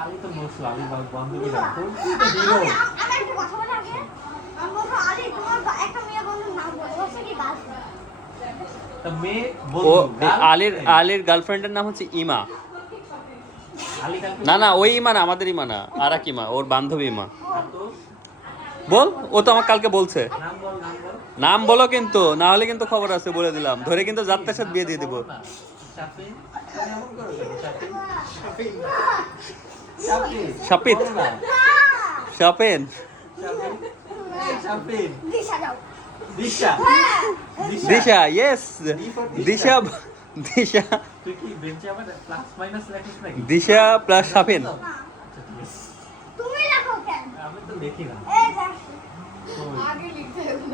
আমি তো বলছি আমি বান্ধবী রাখবো দিল। আমি একটা কথা বলি আগে। আমি বলবো আরে তোমার একটা মেয়ে বন্ধুর নাম বলো, হচ্ছে কি গার্লফ্রেন্ড? তা মেয়ে ও বন্ধু আলীর গার্লফ্রেন্ডের নাম হচ্ছে ইমা। আলী কালকে না না, ওই ইমা না, আমাদের ইমা না, আর এক ইমা, ওর বান্ধবী ইমা। তো বল, ও তো আমাকে কালকে বলছে। নাম বল নাম বল। নাম বলো কিন্তু, না হলে কিন্তু খবর আছে, বলে দিলাম, ধরে কিন্তু যাত্রার সাথে বিয়ে দিয়ে দিব। শাফিন এমন করো কেন? শাফিন শাফিন শাপিত, শাপেন। শাফিন দিশা দাও। দিশা দিশা, ইয়েস, দিশা, দিশা, তুই কি বেঞ্চে আবার প্লাস মাইনাস রাখিস নাকি? দিশা প্লাস শাপেন। আচ্ছা, ঠিক আছে। তুমি লেখো কেন? আমি তো দেখি না। এই দেখ। ওই, আগে লিখতে হবে।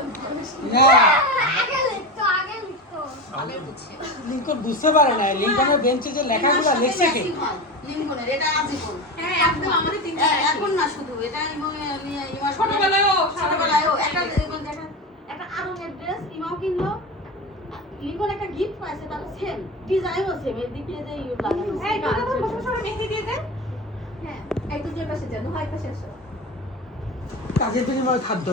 আগে লিখতো, আগে লিখতো। আগে বুঝছে লিঙ্কন বুঝতে পারে না, লিঙ্কনের বেঞ্চে যে লেখাগুলো লিখছে কে? লিঙ্কনের এটা আজীবন। হ্যাঁ একদম আমাদের তিনটা এখন না শুধু এটা ছোটবেলায়ও ছোটবেলায়ও একটা আরঙের ড্রেস ইমাও কিনলো। লিঙ্কন একটা গিফট পাইছে, তার সেম ডিজাইনও সেম, এর দিকে যে ইউ লাগানো। এই তো তখন বসে বসে মেহেদি দিয়ে দেন। হ্যাঁ, এই তো যে পাশে যান, হয় পাশে আসো। কাজের বিনিময়ে খাদ্য।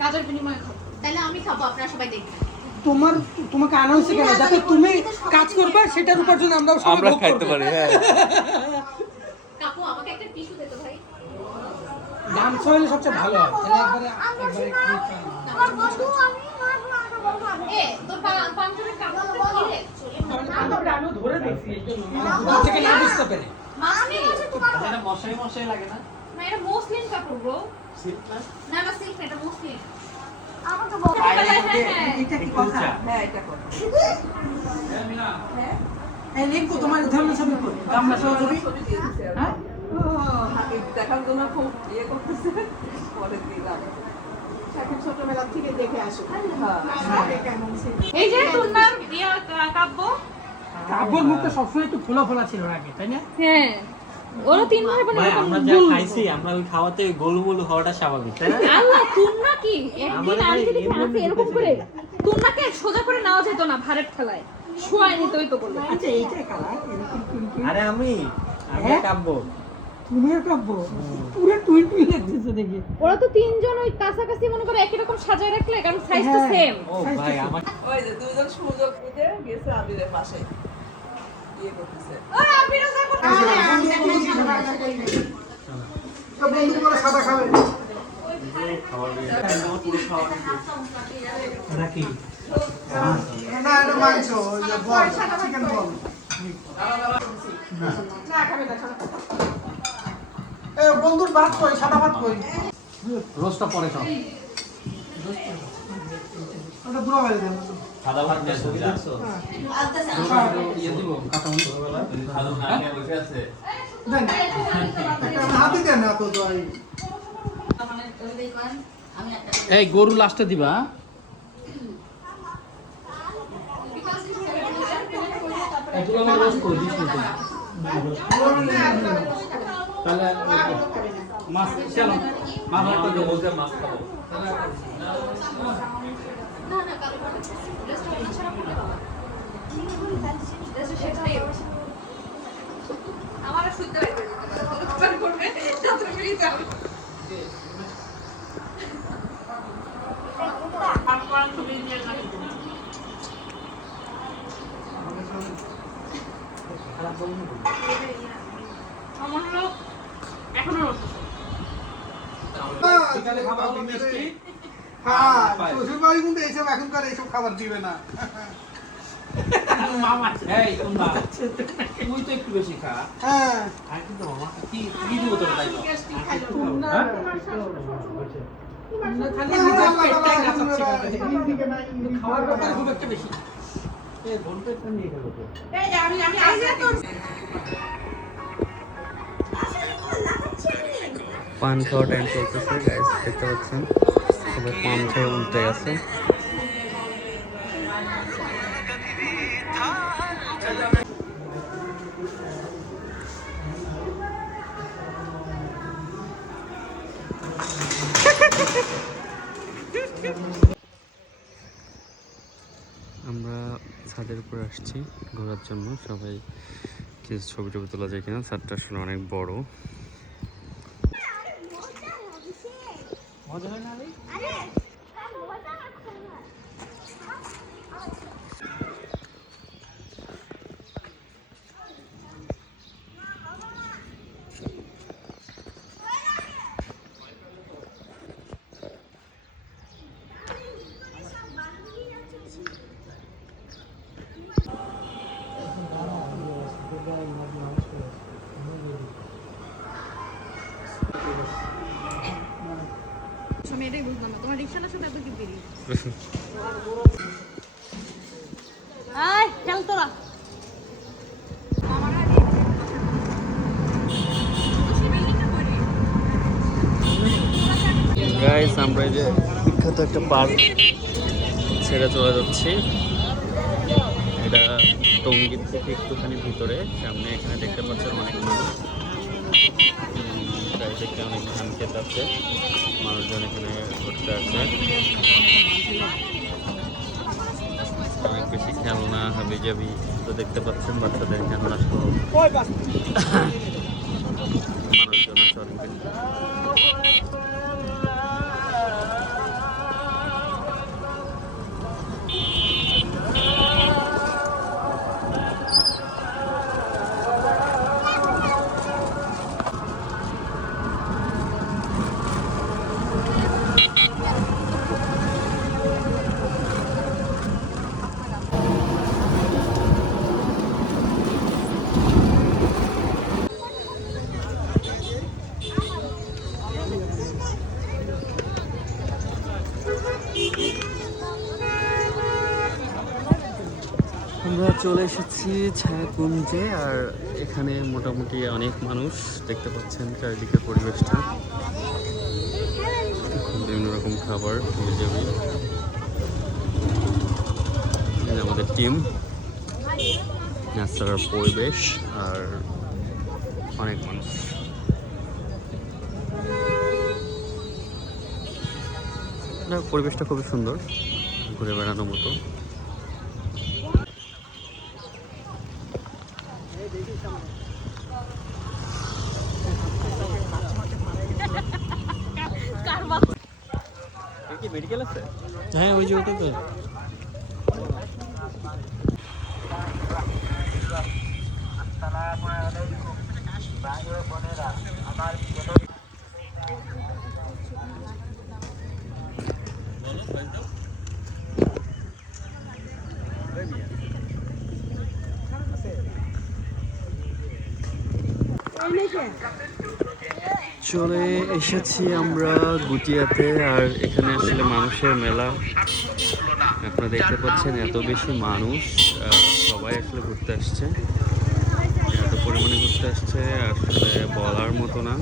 কাজের বিনিময়ে খাবো। তাহলে আমি খাবো, আপনারা সবাই দেখবেন। তোমাকে আনা হয়েছে কেন? যাতে তুমি কাজ করবে, সেটার উপার্জন আমরাও সবাই আমরা ভোগ খাইতে করবো। পারি, হ্যাঁ। কাকু আমাকে একটা টিস্যু দে তো ভাই। দাম হলে সবচেয়ে ভালো হয়, তাহলে একবারে আমার বন্ধু আমি, আমার বন্ধু আমি। এ তোর পাঞ্জাবির কাপড়টা কি রে? আমিও ধরে দেখছি এই জন্য, দূর থেকে না বুঝতে পেরে। আমি বলছি তোমার আচ্ছা, এটা মশাই মশাই লাগে না? না এটা মসলিন কাপড় ব্রো। সিল্ক না? না না সিল্ক এটা মসলিন। আমাকে বল। এটা কি কথা? হ্যাঁ এটা করো। এই লিঙ্কু তোমার ধর্ম ছবি কই? গামলা সহ ছবি? ছবি দিয়ে দিছে আর। হ্যাঁ? হাতে দেখার জন্য খুব ইয়ে করতেছে, পরে দিলাম। সাকিব ছোটবেলা থেকে দেখে আসো। হ্যাঁ কেমন ছিল। এই যে তোমার ইয়া কাব্য। কাব্যর মুখটা সবসময় একটু ফোলা ফোলা ছিল আগে, তাই না? হ্যাঁ ওরা তিন ভাই বোন ভাই, এরকম আমরা যা গুল। খাইছি আমরা ওই খাওয়াতে গোলু হওয়াটা স্বাভাবিক, তাই না? আল্লাহ তুন্না কি একদিন আমাদের আমি যদি এমনি আছে এরকম করে তুন্নাকে সোজা করে নেওয়া যেত না ভারের ঠেলায়, শোয়াই নিতই তো বলে। আচ্ছা এইটাই কালার, এরকম টুইন। আরে আমি হ্যাঁ? কাব্য। তুমি আর কাব্য পুরো টুইন লাগতেছে দেখে। ওরা তো তিনজন ওই কাছাকাছি মনে করে একই রকম সাজায় রাখলে, কারণ সাইজ তো হ্যাঁ। সেম। ও ভাই আমার ওই যে দুজন সুযোগ বুঝে গেছে আবিরের পাশে ইয়ে করতেছে। আমার পুরো খাওয়া নাকি না এটা মাংস ওই যে বল চিকেন বল এ বন্ধুর ভাত কই সাদা ভাত কই রোস্টটা পরে খাও। ওটা পুরো বাইরে দেন সাদা ভাত দিয়ে ছবি দেখছো? ইয়ে দিব কাঁচামরিচ ছোটবেলা ভালো না আগে বসে আছে। দেন একটা হাতে দেন না তো দই এই গরু লাস্টে দিবা। এগুলো আমার রোস্ট করে দিস না তাহলে মাছ চলো মাছ একটা দেবো যে মাছ খাবো। আমার শুনতে পারবে আমার হলো এখনো বিকালে খাবার হলো মিষ্টি। হ্যাঁ শ্বশুর বাড়ি কিন্তু এইসব এখনকার এইসব খাবার দিবে না মামা এই তোমরা তুই তো একটু বেশি খা। হ্যাঁ আর কিন্তু মামা কি কি দিব তোর তাই তো? খালি নিজের পেটটাই নাচাচ্ছে কিন্তু খাওয়ার ব্যাপারে খুব একটা বেশি। এই ঘন্টা নিয়ে গেল তো। পান খাওয়া টাইম চলতেছে গাইস, দেখতে পাচ্ছেন সবাই পান খেয়ে উল্টে গেছে। আমরা ছাদের উপরে আসছি ঘোরার জন্য, সবাই কিছু ছবি টবি তোলা যায় কিনা। ছাদটা আসলে অনেক বড়। মজা হয় না রে? আরে মজা না খুব না আমি এটাই বুঝলাম না তোমার রিক্সাটার সাথে এত কি বেরিয়ে আয় খেল তোরা গাইস আমরা এই যে বিখ্যাত একটা পার্ক ছেড়ে চলে যাচ্ছি। এটা টঙ্গীর থেকে একটুখানি ভিতরে, সামনে এখানে দেখতে পাচ্ছেন অনেক মানুষ, চারিদিকে অনেক ধান ক্ষেত আছে, মানুষজন এখানে ঘুরতে আসে। অনেক বেশি খেলনা হাবি জাবি তো দেখতে পাচ্ছেন, বাচ্চাদের খেলনা সহ মানুষজন আছে অনেক বেশি। আমরা চলে এসেছি ছায়াকুঞ্জে, আর এখানে মোটামুটি অনেক মানুষ দেখতে পাচ্ছেন। চারিদিকের পরিবেশটা, বিভিন্ন রকম খাবার, আমাদের টিম, ন্যাচারাল পরিবেশ আর অনেক মানুষ। পরিবেশটা খুবই সুন্দর, ঘুরে বেড়ানোর মতো। মেডিকেল আছে? হ্যাঁ, ওই যে ওটা তো। চলে এসেছি আমরা গুটিয়াতে, আর এখানে আসলে মানুষের মেলা। আপনারা দেখতে পাচ্ছেন এত বেশি মানুষ, সবাই আসলে ঘুরতে আসছে, এত পরিমাণে ঘুরতে আসছে আসলে বলার মতো না।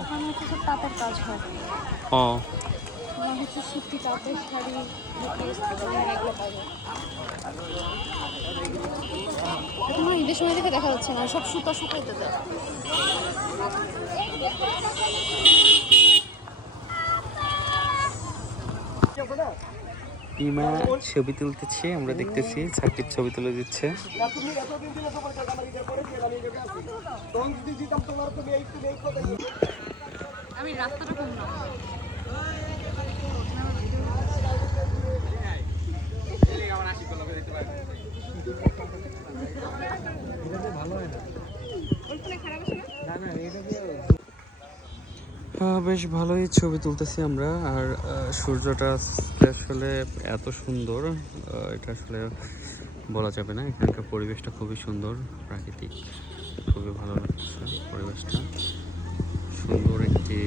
ওখানে হচ্ছে সব তাঁতের কাজ হয়। ও, তোমার হচ্ছে সুতি তাঁতের শাড়ি, এগুলো পাবে। তোমার ঈদের সময় থেকে দেখা যাচ্ছে না, সব সুতা শুকাইতে দেয়। ইমা ছবি তুলতেছি, আমরা দেখতেছি সাকিব ছবি তুলে দিচ্ছে। আমি রাস্তাটা কম না বেশ ভালোই ছবি তুলতেছি আমরা, আর সূর্যটা আসলে এত সুন্দর, এটা আসলে বলা যাবে না। এখানকার পরিবেশটা খুবই সুন্দর, প্রাকৃতিক, খুবই ভালো লাগছে পরিবেশটা। সুন্দর একটি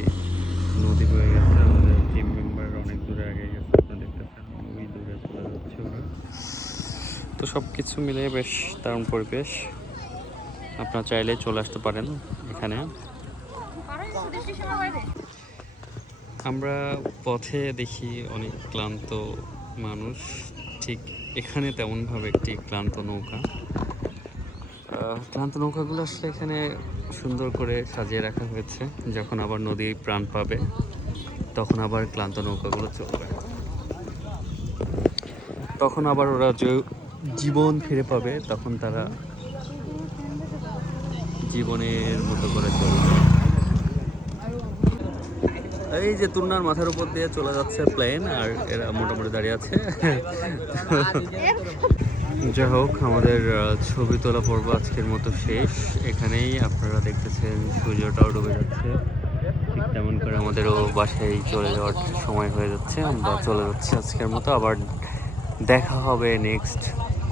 নদী বয়ে গেছে, আমাদের টিম মেম্বার অনেক দূরে আগে গেছে, আপনারা দেখতেছেন ওই দূরে চলে যাচ্ছে ওরা। তো সব কিছু মিলে বেশ দারুণ পরিবেশ, আপনারা চাইলে চলে আসতে পারেন এখানে। আমরা পথে দেখি অনেক ক্লান্ত মানুষ, ঠিক এখানে তেমনভাবে একটি ক্লান্ত নৌকা। ক্লান্ত নৌকাগুলো আসলে এখানে সুন্দর করে সাজিয়ে রাখা হয়েছে, যখন আবার নদী প্রাণ পাবে তখন আবার ক্লান্ত নৌকাগুলো চলবে, তখন আবার ওরা যে জীবন ফিরে পাবে, তখন তারা জীবনের মতো করে চলবে। এই যে তুলনার মাথার উপর দিয়ে চলে যাচ্ছে প্লেন, আর এরা মোটামুটি দাঁড়িয়ে আছে। যাই হোক, আমাদের ছবি তোলা পর্ব আজকের মতো শেষ। এখানেই আপনারা দেখতেছেন সূর্যটাও ডুবে যাচ্ছে। ঠিক তেমন করে আমাদেরও বাসায় চলে যাওয়ার সময় হয়ে যাচ্ছে। আমরা চলে যাচ্ছি আজকের মতো। আবার দেখা হবে নেক্সট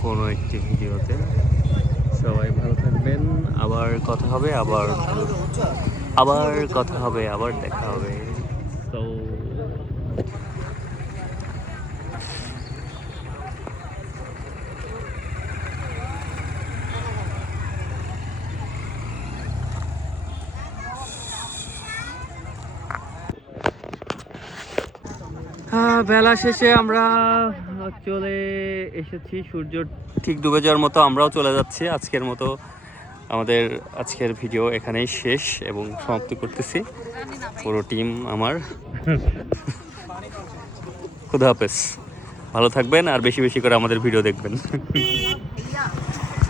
কোনো একটি ভিডিওতে। সবাই ভালো থাকবেন। আবার কথা হবে, আবার কথা হবে, আবার দেখা হবে। তো বেলা শেষে আমরা চলে এসেছি। সূর্য ঠিক ডুবে যাওয়ার মতো আমরাও চলে যাচ্ছি। আজকের মতো আমাদের আজকের ভিডিও এখানেই শেষ এবং সমাপ্তি করতেছি। পুরো টিম আমার। খুদা হাফেজ, ভালো থাকবেন আর বেশি বেশি করে আমাদের ভিডিও দেখবেন।